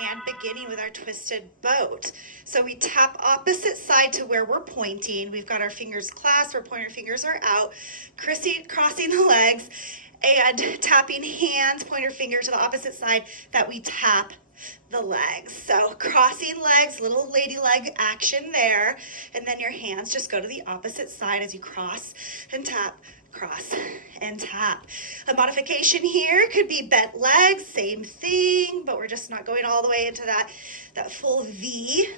And beginning with our twisted boat. So we tap opposite side to where we're pointing. We've got our fingers clasped, our pointer fingers are out, crossing the legs, and tapping hands, pointer finger to the opposite side that we tap the legs. So crossing legs, little lady leg action there, and then your hands just go to the opposite side as you cross and tap, cross and tap. A modification here could be bent legs, same thing, but we're just not going all the way into that full V.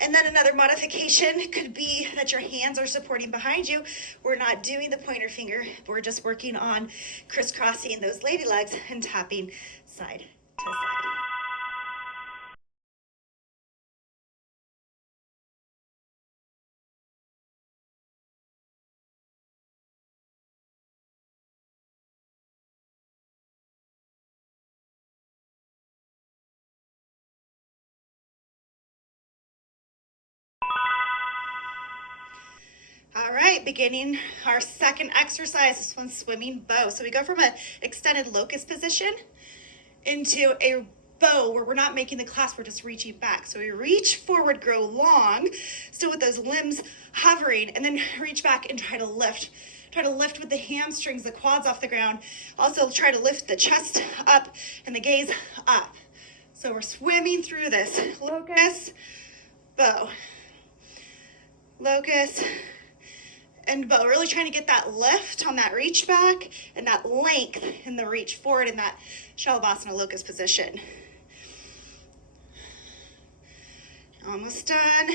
And then another modification could be that your hands are supporting behind you. We're not doing the pointer finger, we're just working on crisscrossing those lady legs and tapping side to side. All right, beginning our second exercise, this one's swimming bow. So we go from an extended locust position into a bow where we're not making the clasp, we're just reaching back. So we reach forward, grow long, still with those limbs hovering, and then reach back and try to lift. Try to lift with the hamstrings, the quads off the ground. Also try to lift the chest up and the gaze up. So we're swimming through this. Locust, bow, locust, and bow, really trying to get that lift on that reach back and that length in the reach forward in that Shalabhasana locust position. Almost done.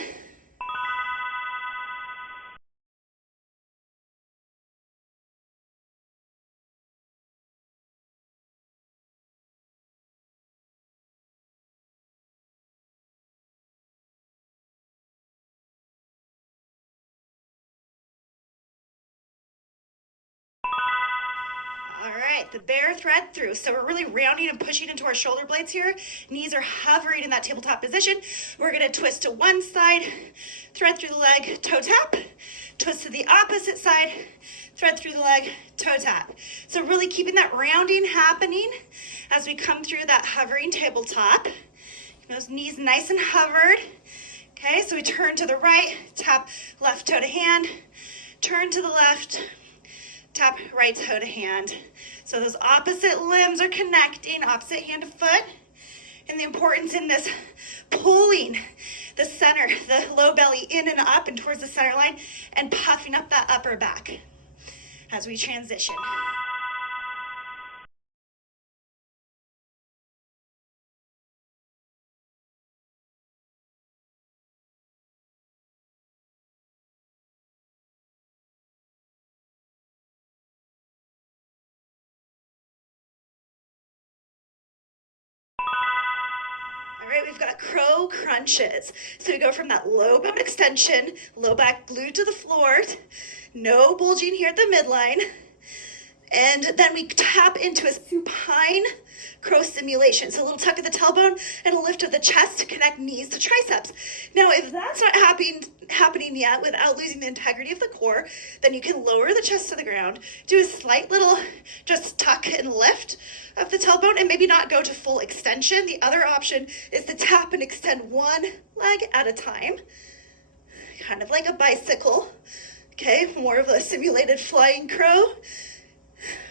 All right, the bear thread through. So we're really rounding and pushing into our shoulder blades here. Knees are hovering in that tabletop position. We're gonna twist to one side, thread through the leg, toe tap. Twist to the opposite side, thread through the leg, toe tap. So really keeping that rounding happening as we come through that hovering tabletop. Those knees nice and hovered. Okay, so we turn to the right, tap left toe to hand, turn to the left, tap right toe to hand. So those opposite limbs are connecting, opposite hand to foot. And the importance in this pulling the center, the low belly in and up and towards the center line and puffing up that upper back as we transition. All right, we've got crow crunches. So we go from that low bone extension, low back glued to the floor, no bulging here at the midline. And then we tap into a supine crow simulation. So a little tuck of the tailbone and a lift of the chest to connect knees to triceps. Now, if that's not happening yet without losing the integrity of the core, then you can lower the chest to the ground, do a slight little just tuck and lift of the tailbone and maybe not go to full extension. The other option is to tap and extend one leg at a time, kind of like a bicycle. Okay, more of a simulated flying crow.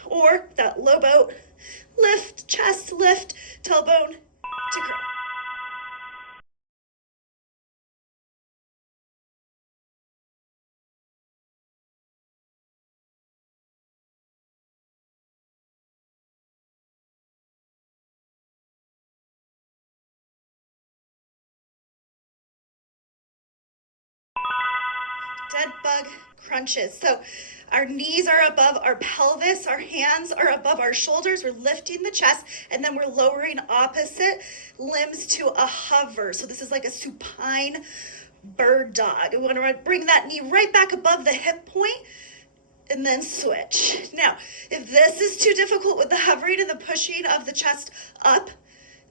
Or that low boat, lift, chest, lift, tailbone to crow. Dead bug crunches. So our knees are above our pelvis, our hands are above our shoulders. We're lifting the chest and then we're lowering opposite limbs to a hover. So this is like a supine bird dog. We want to bring that knee right back above the hip point and then switch. Now, if this is too difficult with the hovering and the pushing of the chest up,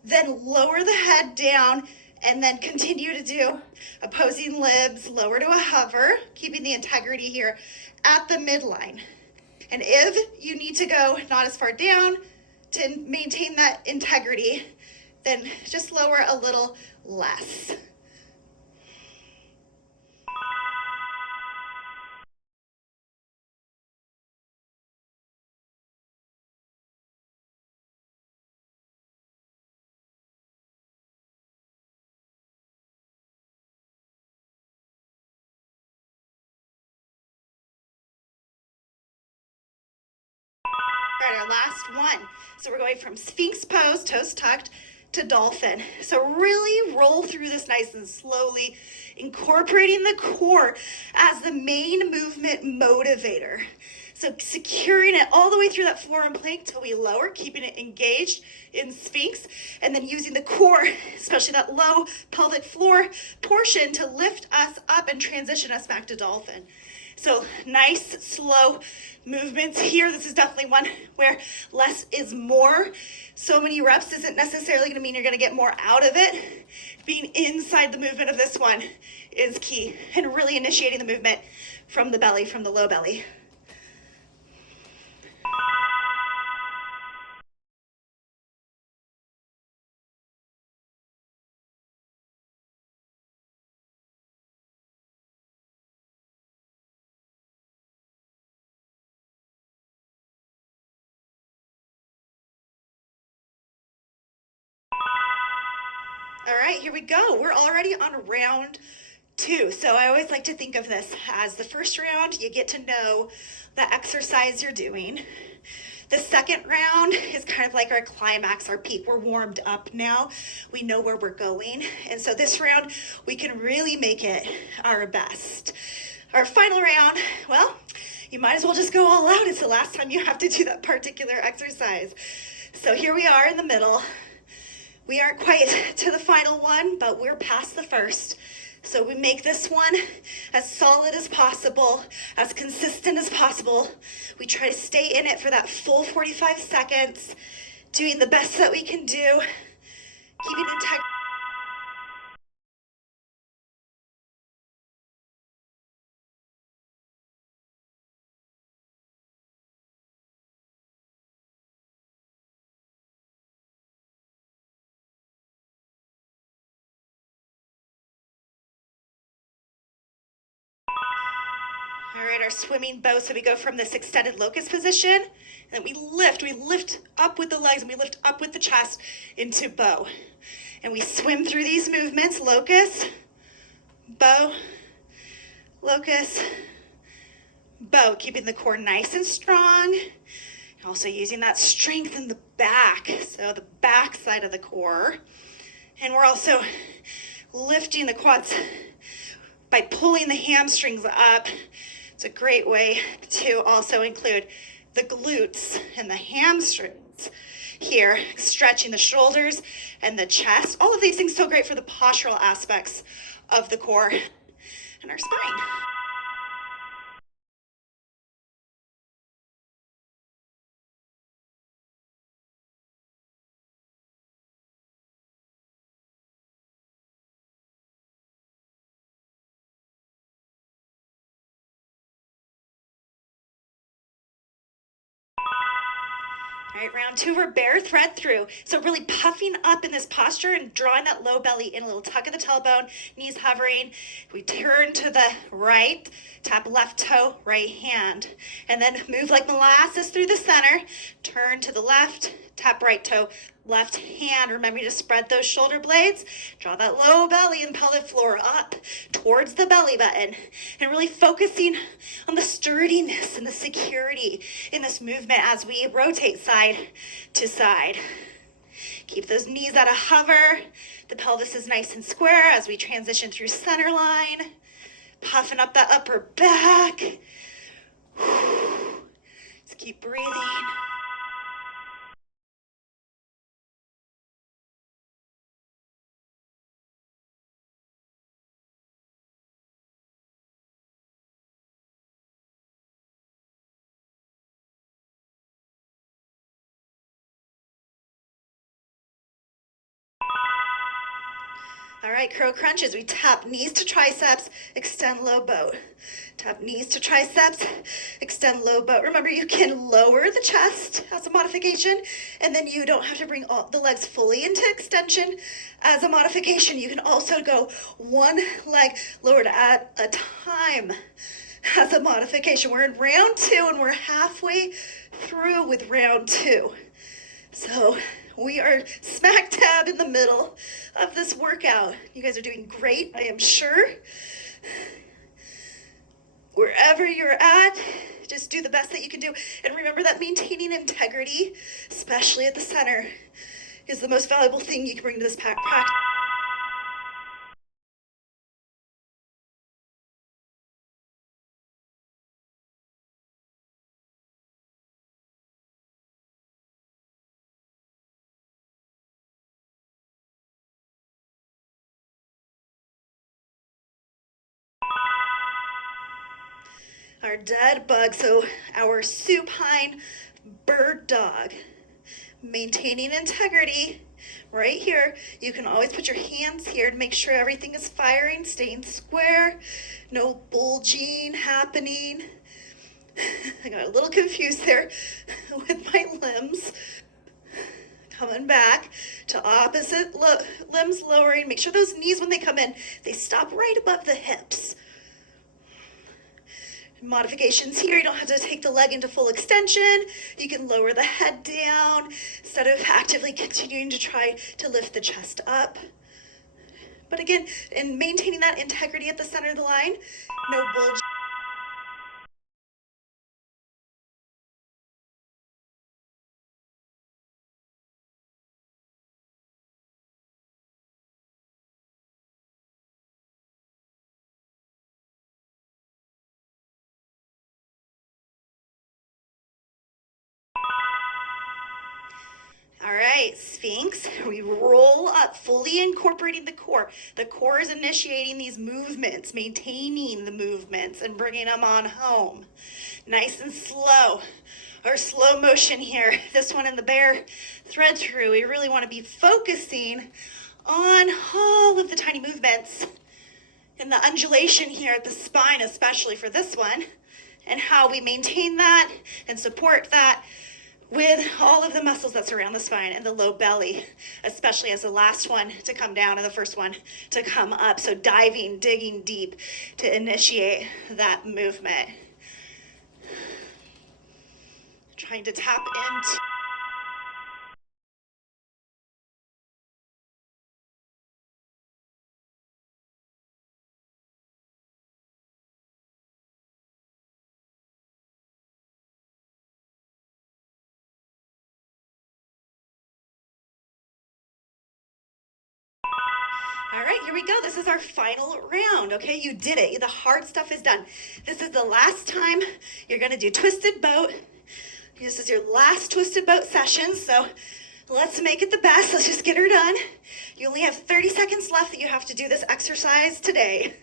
then lower the head down and then continue to do opposing libs, lower to a hover, keeping the integrity here at the midline. And if you need to go not as far down to maintain that integrity, then just lower a little less. All right, our last one. So we're going from Sphinx pose, toes tucked, to dolphin. So really roll through this nice and slowly, incorporating the core as the main movement motivator. So securing it all the way through that forearm plank till we lower, keeping it engaged in Sphinx, and then using the core, especially that low pelvic floor portion, to lift us up and transition us back to dolphin. So nice, slow movements here. This is definitely one where less is more. So many reps isn't necessarily going to mean you're going to get more out of it. Being inside the movement of this one is key, and really initiating the movement from the belly, from the low belly. All right, here we go. We're already on round 2. So I always like to think of this as the first round, you get to know the exercise you're doing. The second round is kind of like our climax, our peak. We're warmed up now. We know where we're going. And so this round, we can really make it our best. Our final round, well, you might as well just go all out. It's the last time you have to do that particular exercise. So here we are in the middle. We aren't quite to the final one, but we're past the first. So we make this one as solid as possible, as consistent as possible. We try to stay in it for that full 45 seconds, doing the best that we can do, keeping integrity. All right, our swimming bow. So we go from this extended locust position, and then we lift up with the legs, and we lift up with the chest into bow. And we swim through these movements, locust, bow, locust, bow, keeping the core nice and strong. Also using that strength in the back, so the back side of the core. And we're also lifting the quads by pulling the hamstrings up. It's a great way to also include the glutes and the hamstrings here, stretching the shoulders and the chest. All of these things so great for the postural aspects of the core and our spine. All right, round 2, we're bear thread through. So really puffing up in this posture and drawing that low belly in, a little tuck of the tailbone, knees hovering. We turn to the right, tap left toe, right hand. And then move like molasses through the center. Turn to the left, tap right toe, left hand. Remember to spread those shoulder blades. Draw that low belly and pelvic floor up towards the belly button. And really focusing on the sturdiness and the security in this movement as we rotate side to side. Keep those knees at a hover. The pelvis is nice and square as we transition through center line. Puffing up that upper back. Just keep breathing. All right, crow crunches. We tap knees to triceps, extend low boat. Tap knees to triceps, extend low boat. Remember, you can lower the chest as a modification, and then you don't have to bring all the legs fully into extension as a modification. You can also go one leg lowered at a time as a modification. We're in round 2 and we're halfway through with round 2. So we are smack dab in the middle of this workout. You guys are doing great, I am sure. Wherever you're at, just do the best that you can do. And remember that maintaining integrity, especially at the center, is the most valuable thing you can bring to this practice. Our dead bug, so our supine bird dog. Maintaining integrity right here. You can always put your hands here to make sure everything is firing, staying square, no bulging happening. I got a little confused there with my limbs. Coming back to opposite limbs lowering. Make sure those knees, when they come in, they stop right above the hips. Modifications here, you don't have to take the leg into full extension. You can lower the head down instead of actively continuing to try to lift the chest up. But again, in maintaining that integrity at the center of the line, no bulge. All right, Sphinx, we roll up, fully incorporating the core. The core is initiating these movements, maintaining the movements, and bringing them on home. Nice and slow, or slow motion here. This one in the bear thread through, we really want to be focusing on all of the tiny movements and the undulation here at the spine, especially for this one, and how we maintain that and support that with all of the muscles that surround the spine and the low belly, especially as the last one to come down and the first one to come up. So diving, digging deep to initiate that movement. Trying to tap into All right, here we go. This is our final round, okay? You did it. The hard stuff is done. This is the last time you're going to do twisted boat. This is your last twisted boat session, so let's make it the best. Let's just get her done. You only have 30 seconds left that you have to do this exercise today.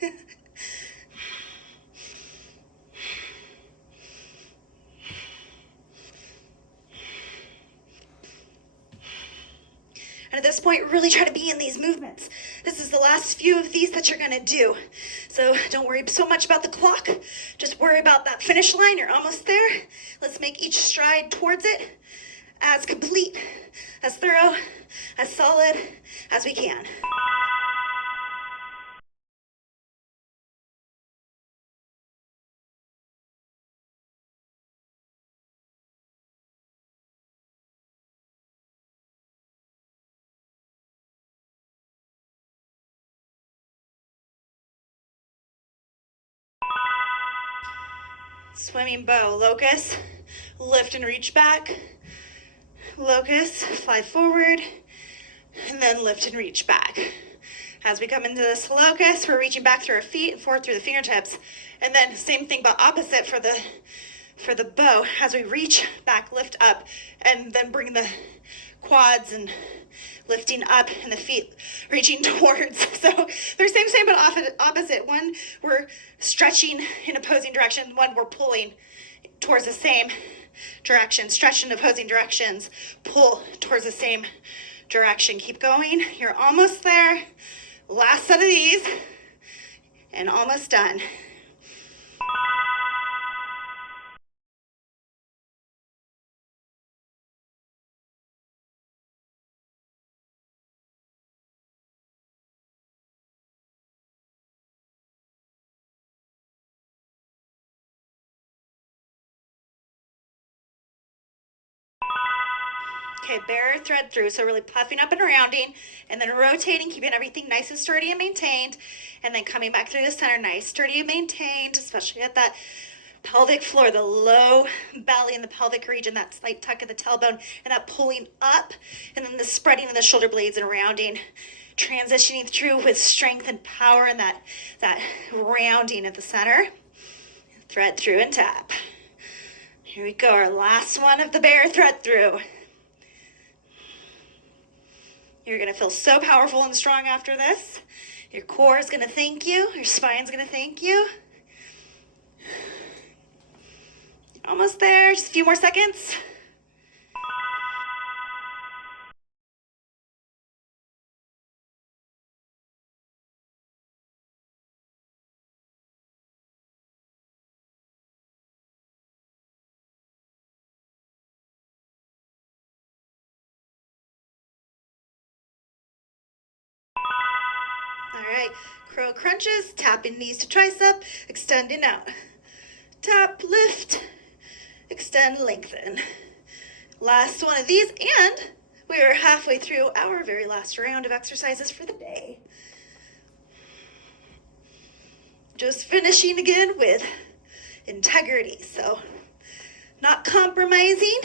And at this point, really try to be in these movements. This is the last few of these that you're gonna do. So don't worry so much about the clock. Just worry about that finish line. You're almost there. Let's make each stride towards it as complete, as thorough, as solid as we can. Swimming bow, locust, lift and reach back. Locust, fly forward, and then lift and reach back. As we come into this locust, we're reaching back through our feet and forward through the fingertips. And then same thing, but opposite for the bow. As we reach back, lift up, and then bring the quads and lifting up and the feet reaching towards. So they're same, but opposite. One, we're stretching in opposing direction. One, we're pulling towards the same direction. Stretch in opposing directions. Pull towards the same direction. Keep going. You're almost there. Last set of these, and almost done. Okay, bear thread through, so really puffing up and rounding, and then rotating, keeping everything nice and sturdy and maintained, and then coming back through the center, nice, sturdy and maintained, especially at that pelvic floor, the low belly and the pelvic region, that slight tuck of the tailbone, and that pulling up, and then the spreading of the shoulder blades and rounding, transitioning through with strength and power, and that rounding at the center. Thread through and tap. Here we go, our last one of the bear thread through. You're gonna feel so powerful and strong after this. Your core is gonna thank you. Your spine's gonna thank you. Almost there, just a few more seconds. All right, crow crunches, tapping knees to tricep, extending out. Tap, lift, extend, lengthen. Last one of these, and we are halfway through our very last round of exercises for the day. Just finishing again with integrity. So not compromising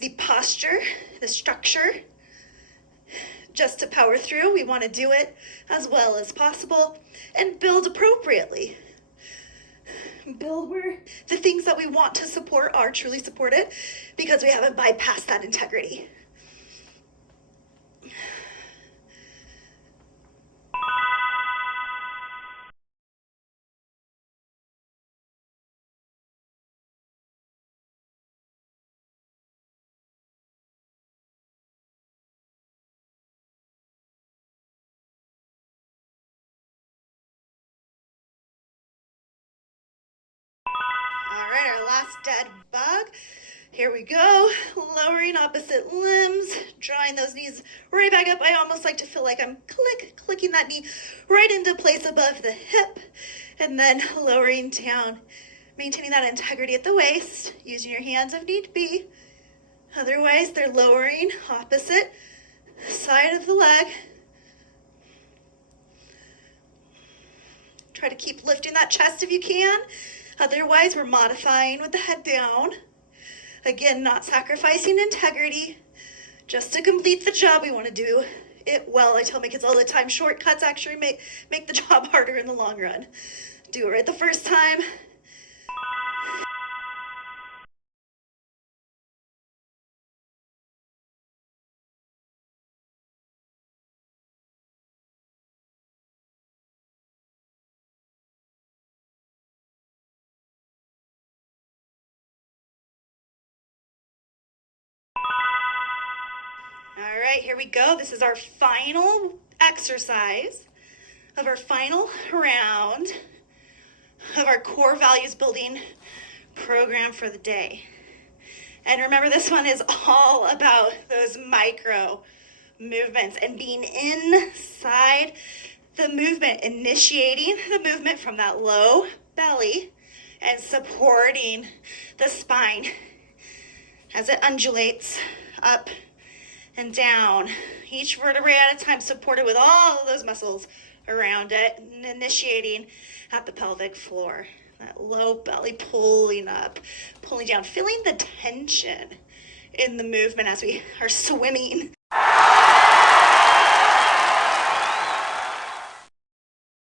the posture, the structure, just to power through. We want to do it as well as possible and build appropriately. Build where the things that we want to support are truly supported because we haven't bypassed that integrity. All right, our last dead bug. Here we go. Lowering opposite limbs, drawing those knees right back up. I almost like to feel like I'm clicking that knee right into place above the hip, and then lowering down, maintaining that integrity at the waist, using your hands if need be. Otherwise, they're lowering opposite side of the leg. Try to keep lifting that chest if you can. Otherwise, we're modifying with the head down. Again, not sacrificing integrity. Just to complete the job, we want to do it well. I tell my kids all the time, shortcuts actually make the job harder in the long run. Do it right the first time. All right, here we go. This is our final exercise of our final round of our core values building program for the day. And remember, this one is all about those micro movements and being inside the movement, initiating the movement from that low belly and supporting the spine as it undulates up and down, each vertebrae at a time, supported with all of those muscles around it, and initiating at the pelvic floor. That low belly pulling up, pulling down, feeling the tension in the movement as we are swimming